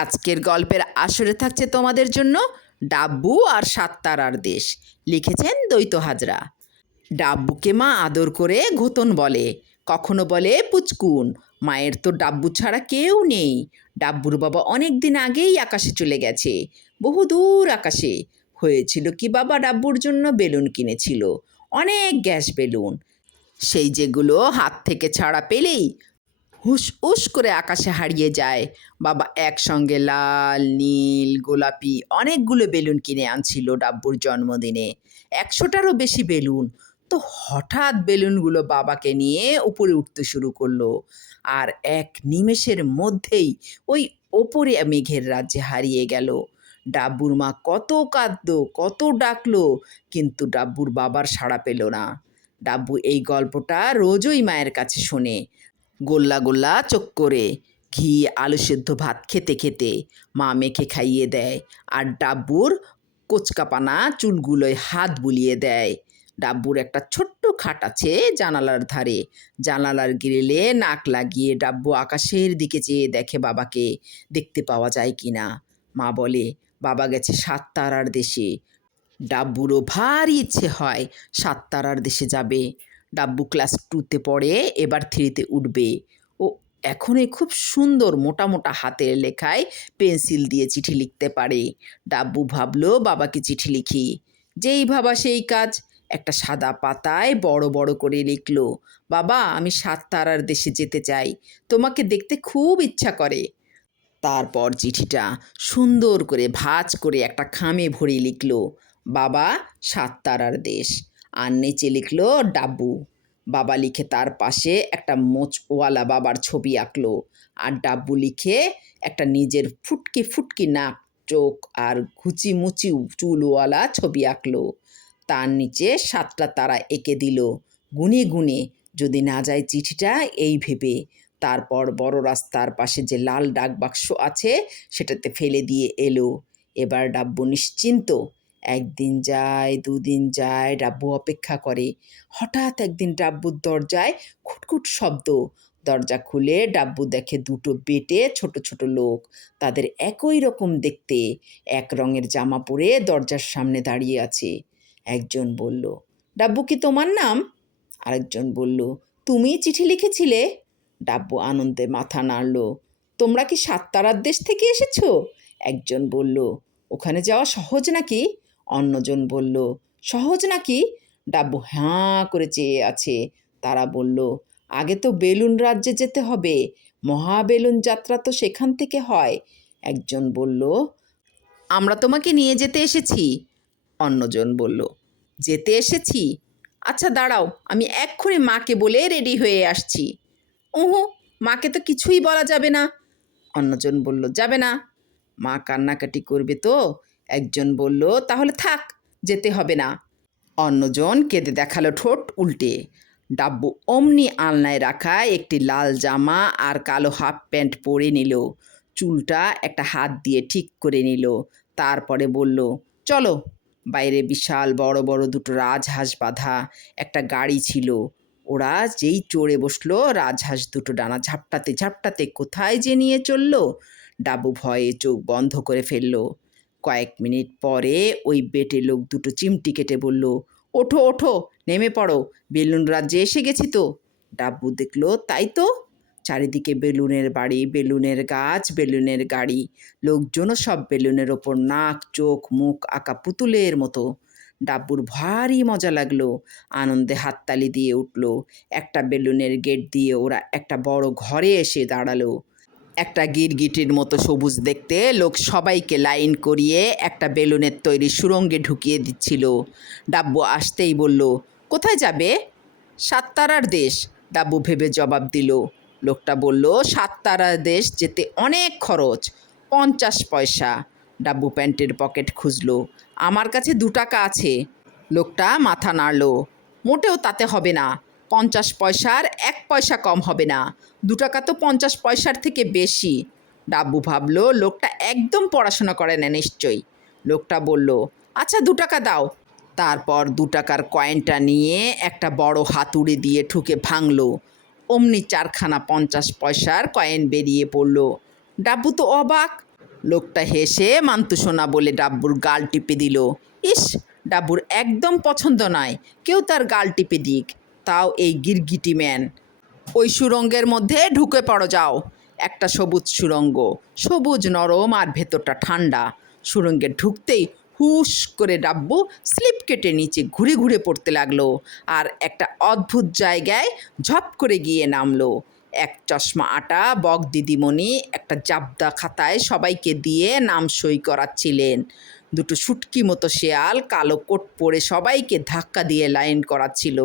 আজকের গল্পের আসরে থাকছে তোমাদের জন্য ডাব্বু আর সাততারার দেশ। লিখেছেন দ্বৈত হাজরা। ডাব্বুকে মা আদর করে ঘোতন বলে। কখনো বলে, পুচকুন, মায়ের তো ডাব্বু ছাড়া কেউ নেই। ডাব্বুর বাবা অনেক দিন আগেই আকাশে চলে গেছে। বহু দূর আকাশে। হয়েছিল কি বাবা ডাব্বুর জন্য বেলুন কিনেছিল। অনেক গ্যাস বেলুন। সেই যেগুলো হাত থেকে ছাড়া পেলেই হুস উস করে আকাশে হারিয়ে যায়। বাবা একসঙ্গে লাল, নীল, গোলাপি অনেকগুলো বেলুন কিনে আনছিল ডাব্বুর জন্মদিনে। একশোটারও বেশি বেলুন। তো হঠাৎ বেলুনগুলো বাবাকে নিয়ে উপরে উঠতে শুরু করল। আর এক নিমেষের মধ্যেই ওই ওপরে মেঘের রাজ্যে হারিয়ে গেল। ডাব্বুর মা কত কাঁদলো, কত ডাকলো, কিন্তু ডাব্বুর বাবার সাড়া পেল না। ডাব্বু এই গল্পটা রোজই মায়ের কাছে শোনে। গোল্লা গোল্লা চোখ করে। ঘি, আলু সেদ্ধ ভাত খেতে খেতে মা মেখে খাইয়ে দেয় আর ডাব্বুর কোচকাপানা চুলগুলোয় হাত বুলিয়ে দেয়। ডাব্বুর একটা ছোট্ট খাট আছে জানালার ধারে। জানালার গ্রিলে নাক লাগিয়ে ডাব্বু আকাশের দিকে চেয়ে দেখে বাবাকে। দেখতে পাওয়া যায় কি না? মা বলে, বাবা গেছে সাত তারার দেশে। ডাব্বুরও ভারী ইচ্ছে হয় সাত তারার দেশে যাবে। ডাব্বু ক্লাস টুতে পড়ে, এবার থ্রিতে উঠবে। ও এখনই খুব সুন্দর মোটা মোটা হাতের লেখায় পেন্সিল দিয়ে চিঠি লিখতে পারে। ডাব্বু ভাবলো, বাবাকে চিঠি লিখি। যেই ভাবা সেই কাজ। একটা সাদা পাতায় বড় বড় করে লিখল, বাবা, আমি সাত তারার দেশে যেতে চাই। তোমাকে দেখতে খুব ইচ্ছা করে। তারপর চিঠিটা সুন্দর করে ভাঁজ করে একটা খামে ভরে লিখলো, বাবা, সাত তারার দেশ। আর নিচে লিখলো, ডাব্বু। বাবা লিখে তার পাশে একটা মোচওয়ালা বাবার ছবি আঁকলো আর ডাব্বু লিখে একটা নিজের ফুটকি ফুটকি নাক, চোখ আর ঘুচি মুচি চুলওয়ালা ছবি আঁকলো। তার নিচে সাতটা তারা এঁকে দিল। গুনে গুনে, যদি না যায় চিঠিটা, এই ভেবে। তারপর বড় রাস্তার পাশে যে লাল ডাক বাক্স আছে, সেটাতে ফেলে দিয়ে এলো। এবার ডাব্বু নিশ্চিন্ত একদিন যায়, দুদিন যায়, ডাব্বু অপেক্ষা করে। হঠাৎ একদিন ডাব্বুর দরজায় খুটখুট শব্দ। দরজা খুলে ডাব্বু দেখে দুটো বেটে ছোট ছোট লোক, তাদের একই রকম দেখতে। এক রঙের জামা পরে দরজার সামনে দাঁড়িয়ে আছে। একজন বলল, ডাব্বু কি তোমার নাম? আরেকজন বলল, তুমি চিঠি লিখেছিলে? ডাব্বু আনন্দে মাথা নাড়ল, তোমরা কি সাততারার দেশ থেকে এসেছ? একজন বলল, ওখানে যাওয়া সহজ নাকি? অন্যজন বলল, সহজ নাকি? ডাব্বু হাঁ করে চেয়ে আছে। তারা বলল, আগে তো বেলুন রাজ্যে যেতে হবে। মহাবেলুন যাত্রা তো সেখান থেকে হয়। একজন বলল, আমরা তোমাকে নিয়ে যেতে এসেছি। অন্যজন বলল, যেতে এসেছি? আচ্ছা দাঁড়াও, আমি এক্ষুনি মাকে বলে রেডি হয়ে আসছি। ওহো মাকে তো কিছুই বলা যাবে না। অন্যজন বলল, যাবে না। মা কান্নাকাটি করবে তো? একজন বলল, তাহলে থাক, যেতে হবে না। অন্যজন কেঁদে দেখাল ঠোঁট উল্টে। ডাব্বু অমনি আলনায় রাখা একটি লাল জামা আর কালো হাফ প্যান্ট পরে নিল। চুলটা একটা হাত দিয়ে ঠিক করে নিল। তারপরে বলল, চলো। বাইরে বিশাল বড় বড় দুটো রাজহাঁস বাঁধা একটা গাড়ি ছিল। ওরা যেই চড়ে বসল, রাজহাঁস দুটো ডানা ঝাপটাতে ঝাপটাতে কোথায় যে নিয়ে চলল? ডাবু ভয়ে চোখ বন্ধ করে ফেলল। কয়েক মিনিট পরে ওই বেটে লোক দুটো চিমটি কেটে বলল, ওঠো ওঠো, নেমে পড়ো, বেলুন রাজ্যে এসে গেছি তো। ডাব্বু দেখল, তাই তো? চারিদিকে বেলুনের বাড়ি, বেলুনের গাছ, বেলুনের গাড়ি, লোকজনও সব বেলুনের ওপর নাক, চোখ, মুখ, আঁকা পুতুলের মতো। ডাব্বুর ভারী মজা লাগল, আনন্দে হাততালি দিয়ে উঠল, একটা বেলুনের গেট দিয়ে ওরা একটা বড় ঘরে এসে দাঁড়াল। একটা গিরগিটির মতো সবুজ দেখতে লোক সবাইকে লাইন করিয়ে একটা বেলুনের তৈরি সুরঙ্গে ঢুকিয়ে দিচ্ছিল। ডাব্বু আসতেই বলল, কোথায় যাবে? সাততারার দেশ, ডাব্বু ভেবে জবাব দিল। লোকটা বলল, সাততারার দেশ যেতে অনেক খরচ, পঞ্চাশ পয়সা। ডাব্বু প্যান্টের পকেট খুঁজলো, আমার কাছে দু টাকা আছে। লোকটা মাথা নাড়ল, মোটেও তাতে হবে না। পঞ্চাশ পয়সার এক পয়সা কম হবে না। দু টাকা তো পঞ্চাশ পয়সার থেকে বেশি। ডাব্বু ভাবলো, লোকটা একদম পড়াশোনা করে না নিশ্চয়ই। লোকটা বলল আচ্ছা দু টাকা দাও। তারপর দু টাকার কয়েনটা নিয়ে একটা বড় হাতুড়ি দিয়ে ঠুকে ভাঙল। অমনি চারখানা পঞ্চাশ পয়সার কয়েন বেরিয়ে পড়ল। ডাব্বু তো অবাক। লোকটা হেসে মান্তুসোনা বলে ডাব্বুর গাল টিপে দিল, ইস, ডাব্বুর একদম পছন্দ নয়। কেউ তার গাল টিপে দিক। তাও এই গিরগিটি ম্যান। ওই সুরঙ্গের মধ্যে ঢুকে পড়ো যাও। একটা সবুজ সুরঙ্গ। সবুজ নরম আর ভেতরটা ঠান্ডা। সুরঙ্গে ঢুকতেই হুশ করে ডাব্বু স্লিপ কেটে নিচে ঘুরে ঘুরে পড়তে লাগল আর একটা অদ্ভুত জায়গায় ঝপ করে গিয়ে নামলো। এক চশমা আটা, বক দিদিমণি, একটা জাবদা খাতায় সবাইকে দিয়ে নাম সই করাচ্ছিলেন। দুটো শুটকি মতো শেয়াল, কালো কোট পরে সবাইকে ধাক্কা দিয়ে লাইন করাচ্ছিল।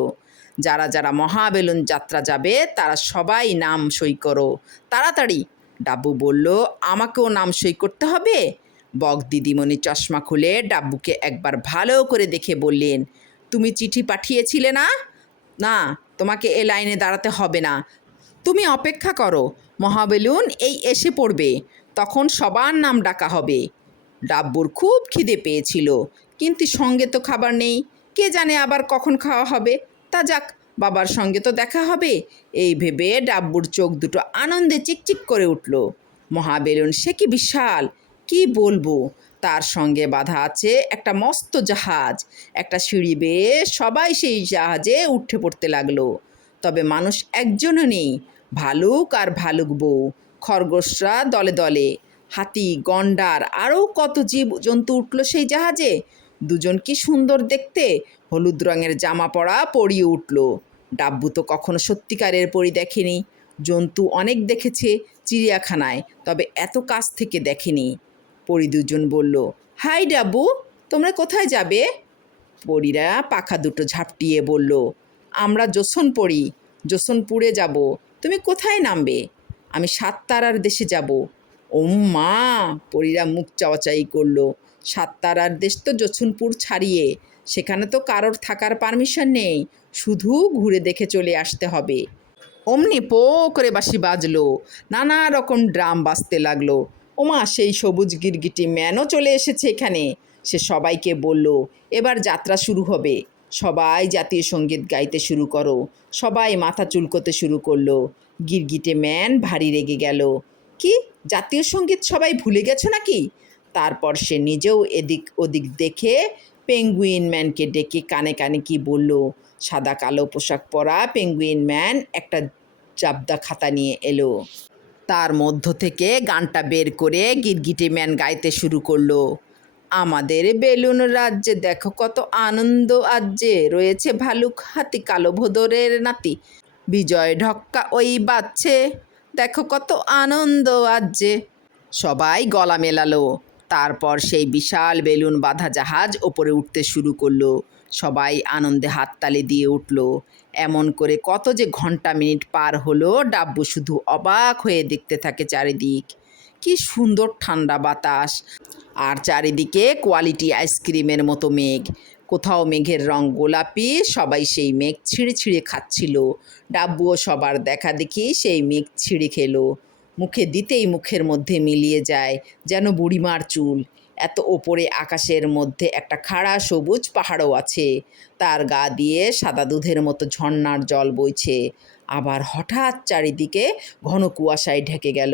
যারা যারা মহাবেলুন যাত্রা যাবে, তারা সবাই নাম সই করো। তাড়াতাড়ি, ডাব্বু বলল, আমাকেও নাম সই করতে হবে? বক দিদিমণি চশমা খুলে ডাব্বুকে একবার ভালো করে দেখে বললেন, তুমি চিঠি পাঠিয়েছিলে না? না, তোমাকে এ লাইনে দাঁড়াতে হবে না। তুমি অপেক্ষা করো, মহাবেলুন এই এসে পড়বে, তখন সবার নাম ডাকা হবে। ডাব্বুর খুব খিদে পেয়েছিল, কিন্তু সঙ্গে তো খাবার নেই, কে জানে আবার কখন খাওয়া হবে? তা যাক, বাবার সঙ্গে তো দেখা হবে। এই ভেবে ডাব্বুর চোখ দুটো আনন্দে চিকচিক করে উঠল। মহাবেলুন, সে কি বিশাল? কি বলব? তার সঙ্গে বাধা আছে একটা মস্ত জাহাজ। একটা সিঁড়ি বেয়ে সবাই সেই জাহাজে উঠে পড়তে লাগল। তবে মানুষ একজনও নেই, ভালুক আর ভালুক বউ। খরগোশরা দলে দলে। হাতি, গন্ডার, আরও কত জীব জন্তু উঠল সেই জাহাজে? দুজন কি সুন্দর দেখতে? হলুদ রঙের জামা পরা পরিয়ে উঠল। ডাব্বু তো কখনো সত্যিকারের পরি দেখেনি। জন্তু অনেক দেখেছে চিড়িয়াখানায়, তবে এত কাছ থেকে দেখেনি। পরি দুজন বলল, হাই ডাব্বু, তোমরা কোথায় যাবে? পরীরা পাখা দুটো ঝাপটিয়ে বলল, আমরা যোসন পড়ি যোসনপুরে যাব। তুমি কোথায় নামবে? আমি সাততারার দেশে যাব। ও মা পরীরা মুখ চাওয়াচাই করল সাততারার দেশ তো যোসনপুর ছাড়িয়ে। সেখানে তো কারোর থাকার পারমিশন নেই। শুধু ঘুরে দেখে চলে আসতে হবে। অমনি পো করে বাঁশি বাজলো। নানা রকম ড্রাম বাজতে লাগল। ওমা, সেই সবুজ গিরগিটি ম্যানও চলে এসেছে এখানে। সে সবাইকে বলল, এবার যাত্রা শুরু হবে। সবাই জাতীয় সংগীত গাইতে শুরু করো। সবাই মাথা চুলকোতে শুরু করল। গিরগিটে ম্যান ভারী রেগে গেল। কি? জাতীয় সংগীত সবাই ভুলে গেছো নাকি? তারপর সে নিজেও এদিক ওদিক দেখে পেঙ্গুইন ম্যানকে ডেকে কানে কানে কি বলল? সাদা কালো পোশাক পরা পেঙ্গুইন ম্যান একটা চাবদা খাতা নিয়ে এলো। তার মধ্য থেকে গানটা বের করে গিরগিটি ম্যান গাইতে শুরু করল। আমাদের বেলুন রাজ্যে দেখো কত আনন্দ আজ্যে। রয়েছে ভালুক হাতি, কালো ভোদরের নাতি। বিজয় ঢক্কা ওই বাজছে। দেখো কত আনন্দ আজ্যে। সবাই গলা মেলালো। তারপর সেই বিশাল বেলুন বাঁধা জাহাজ ওপরে উঠতে শুরু করল। সবাই আনন্দে হাততালি দিয়ে উঠল। এমন করে কত যে ঘণ্টা মিনিট পার হলো, ডাব্বু শুধু অবাক হয়ে দেখতে থাকে চারিদিক। কি সুন্দর ঠান্ডা বাতাস। আর চারিদিকে কোয়ালিটি আইসক্রিমের মতো মেঘ। কোথাও মেঘের রং গোলাপি, সবাই সেই মেঘ ছিঁড়ে ছিঁড়ে খাচ্ছিল। ডাব্বুও সবার দেখা দেখি সেই মেঘ ছিঁড়ে খেলো। মুখে দিতেই মুখের মধ্যে মিলিয়ে যায়, যেন বুড়িমার চুল। এত ওপরে আকাশের মধ্যে একটা খাড়া সবুজ পাহাড়ও আছে। তার গা দিয়ে সাদা দুধের মতো ঝর্ণার জল বইছে। আবার হঠাৎ চারিদিকে ঘন কুয়াশায় ঢেকে গেল।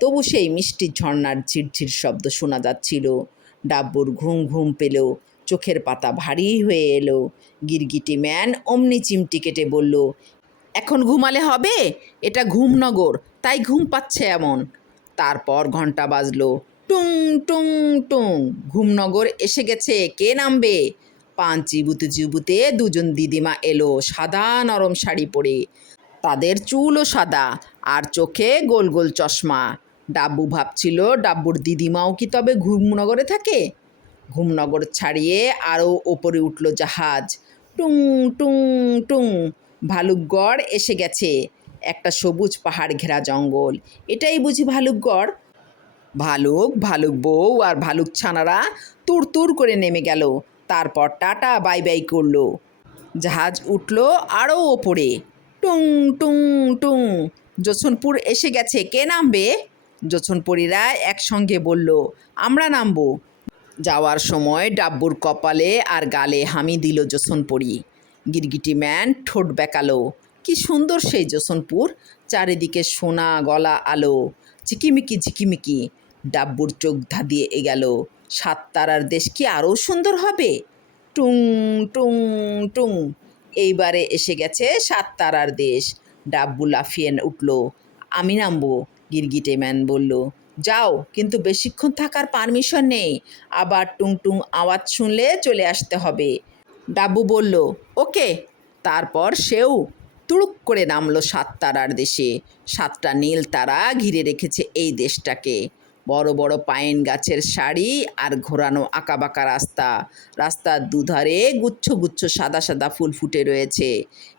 তবু সেই মিষ্টি ঝর্ণার ঝিরঝির শব্দ শোনা যাচ্ছিল। ডাব্বুর ঘুম ঘুম পেল। চোখের পাতা ভারী হয়ে এলো। গিরগিটি ম্যান অমনি চিমটি কেটে বলল, এখন ঘুমালে হবে? এটা ঘুমনগর। তাই ঘুম পাচ্ছে এমন। তারপর ঘণ্টা বাজলো। টুং টুং টুং। ঘুমনগর এসে গেছে। কে নামবে? পান চিবুতে চিবুতে দুজন দিদিমা এলো সাদা নরম শাড়ি পরে। তাদের চুলও সাদা আর চোখে গোল গোল চশমা। ডাব্বু ভাবছিল, ডাব্বুর দিদিমাও কি তবে ঘুমনগরে থাকে? ঘুমনগর ছাড়িয়ে আরও ওপরে উঠল জাহাজ। টুং টুং টুং। ভালুকগড় এসে গেছে। একটা সবুজ পাহাড় ঘেরা জঙ্গল। এটাই বুঝি ভালুকগড় ভালুক ভালুক বউ আর ভালুক ছানারা তুর তুর করে নেমে গেল। তারপর টাটা, বাই বাই করল। জাহাজ উঠল আরও ওপরে। টুং টুং টুং। যোছনপুর এসে গেছে। কে নামবে? যোছনপুরীরা একসঙ্গে বলল, আমরা নামবো। যাওয়ার সময় ডাব্বুর কপালে আর গালে হামি দিল যোছনপুরী গিরগিটি ম্যান ঠোঁট বেঁকালো। কি সুন্দর সেই যোছনপুর চারিদিকে সোনা গলা আলো, ঝিকিমিকি ঝিকিমিকি, ডাব্বুর চোখ ধাঁধিয়ে এ গেল সাত তারার দেশ কি আরও সুন্দর হবে? টুং টুং টুং। এইবারে এসে গেছে সাত তারার দেশ। ডাব্বু লাফিয়ে উঠল। আমি নামবো, গিরগিটে ম্যান বলল। যাও, কিন্তু বেশিক্ষণ থাকার পারমিশন নেই। আবার টুং টুং আওয়াজ শুনলে চলে আসতে হবে। ডাব্বু বলল, ওকে। তারপর সেও তুড়ুক করে নামলো সাত তারার দেশে। সাতটা নীল তারা ঘিরে রেখেছে এই দেশটাকে। বড় বড় পাইন গাছের শাড়ি আর ঘোরানো আঁকাবাঁকা রাস্তা। রাস্তার দুধারে গুচ্ছ গুচ্ছ সাদা সাদা ফুল ফুটে রয়েছে।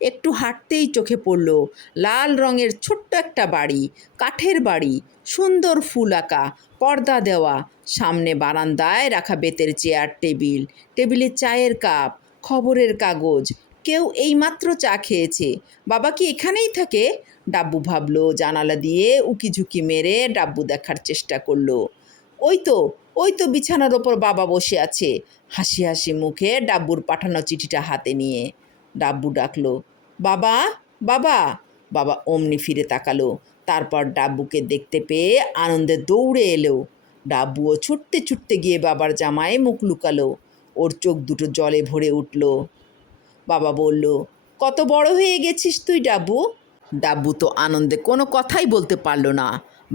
একটু হাঁটতেই চোখে পড়ল লাল রঙের ছোট্ট একটা বাড়ি, কাঠের বাড়ি, সুন্দর ফুল আঁকা, পর্দা দেওয়া, সামনে বারান্দায় রাখা বেতের চেয়ার, টেবিল, টেবিলে চায়ের কাপ, খবরের কাগজ কেউ এইমাত্র চা খেয়েছে। বাবা কি এখানেই থাকে? ডাব্বু ভাবলো, জানালা দিয়ে উকি ঝুঁকি মেরে ডাব্বু দেখার চেষ্টা করল। ওই তো ওই তো বিছানার ওপর বাবা বসে আছে। হাসি হাসি মুখে ডাব্বুর পাঠানো চিঠিটা হাতে নিয়ে। ডাব্বু ডাকলো, বাবা বাবা। বাবা অমনি ফিরে তাকালো। তারপর ডাব্বুকে দেখতে পেয়ে আনন্দে দৌড়ে এলো। ডাব্বুও ছুটতে ছুটতে গিয়ে বাবার জামায় মুখ লুকালো। ওর চোখ দুটো জলে ভরে উঠল। বাবা বলল, কত বড় হয়ে গেছিস তুই, ডাব্বু? ডাব্বু তো আনন্দে কোনো কথাই বলতে পারল না।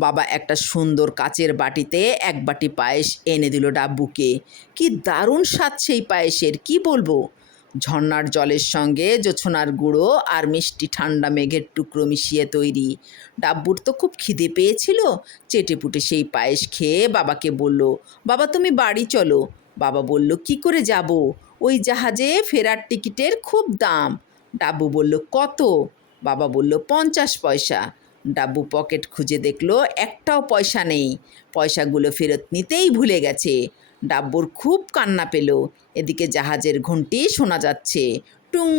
বাবা একটা সুন্দর কাচের বাটিতে এক বাটি পায়েস এনে দিল ডাব্বুকে। কি দারুণ স্বাদ সেই পায়েসের, কি বলব? ঝর্ণার জলের সঙ্গে জোছনার গুঁড়ো আর মিষ্টি ঠান্ডা মেঘের টুকরো মিশিয়ে তৈরি। ডাব্বুর তো খুব খিদে পেয়েছিল। চেটেপুটে সেই পায়েস খেয়ে বাবাকে বলল, বাবা তুমি বাড়ি চলো। বাবা বলল, কি করে যাব? ওই জাহাজে ফেরার টিকিটের খুব দাম। ডাব্বু বলল, কত? বাবা বলল, পঞ্চাশ পয়সা। ডাব্বু পকেট খুঁজে দেখল, একটাও পয়সা নেই। পয়সাগুলো ফেরত নিতেই ভুলে গেছে। ডাব্বুর খুব কান্না পেল। এদিকে জাহাজের ঘন্টি শোনা যাচ্ছে। টুং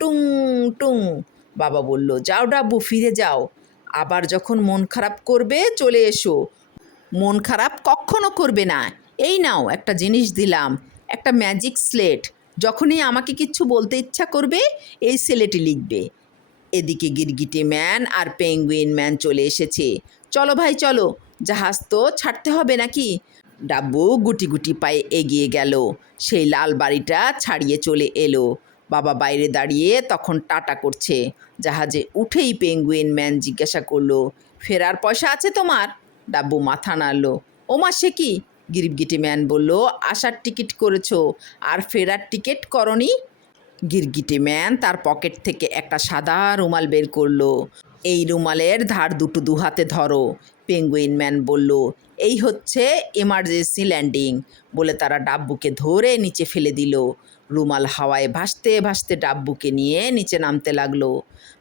টুং টুং। বাবা বলল, যাও ডাব্বু, ফিরে যাও। আবার যখন মন খারাপ করবে, চলে এসো। মন খারাপ কখনো করবে না। এই নাও, একটা জিনিস দিলাম। একটা ম্যাজিক স্লেট যখনই আমাকে কিচ্ছু বলতে ইচ্ছা করবে, এই স্লেটে লিখবে। এদিকে গিরগিটি ম্যান আর পেঙ্গুইন ম্যান চলে এসেছে। চলো ভাই, চলো। জাহাজ তো ছাড়তে হবে নাকি? ডাব্বু গুটি গুটি পায়ে এগিয়ে গেল। সেই লাল বাড়িটা ছাড়িয়ে চলে এলো। বাবা বাইরে দাঁড়িয়ে তখন টাটা করছে। জাহাজে উঠেই পেঙ্গুইন ম্যান জিজ্ঞাসা করল, ফেরার পয়সা আছে তোমার? ডাব্বু মাথা নাড়লো, ওমা, সে কি? গিরগিটি ম্যান বলল, আসার টিকিট করেছ আর ফেরার টিকিট করনি? গিরগিটি ম্যান তার পকেট থেকে একটা সাদা রুমাল বের করল। এই রুমালের ধার দুটো দু হাতে ধরো, পেঙ্গুইন ম্যান বলল। এই হচ্ছে এমার্জেন্সি ল্যান্ডিং, বলে তারা ডাব্বুকে ধরে নিচে ফেলে দিল। রুমাল হাওয়ায় ভাসতে ভাসতে ডাব্বুকে নিয়ে নিচে নামতে লাগল।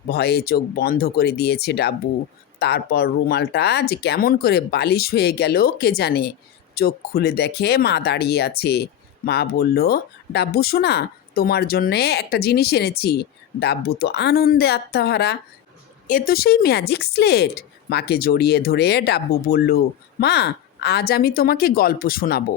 ভয়ে চোখ বন্ধ করে দিয়েছে ডাব্বু। তারপর রুমালটা যে কেমন করে বালিশ হয়ে গেল কে জানে? চোখ খুলে দেখে মা দাঁড়িয়ে আছে। মা বলল, ডাব্বু শোনা তোমার জন্যে একটা জিনিস এনেছি। ডাব্বু তো আনন্দে আত্মহারা। এ তো সেই ম্যাজিক স্লেট মাকে জড়িয়ে ধরে ডাব্বু বলল, মা, আজ আমি তোমাকে গল্প শোনাবো।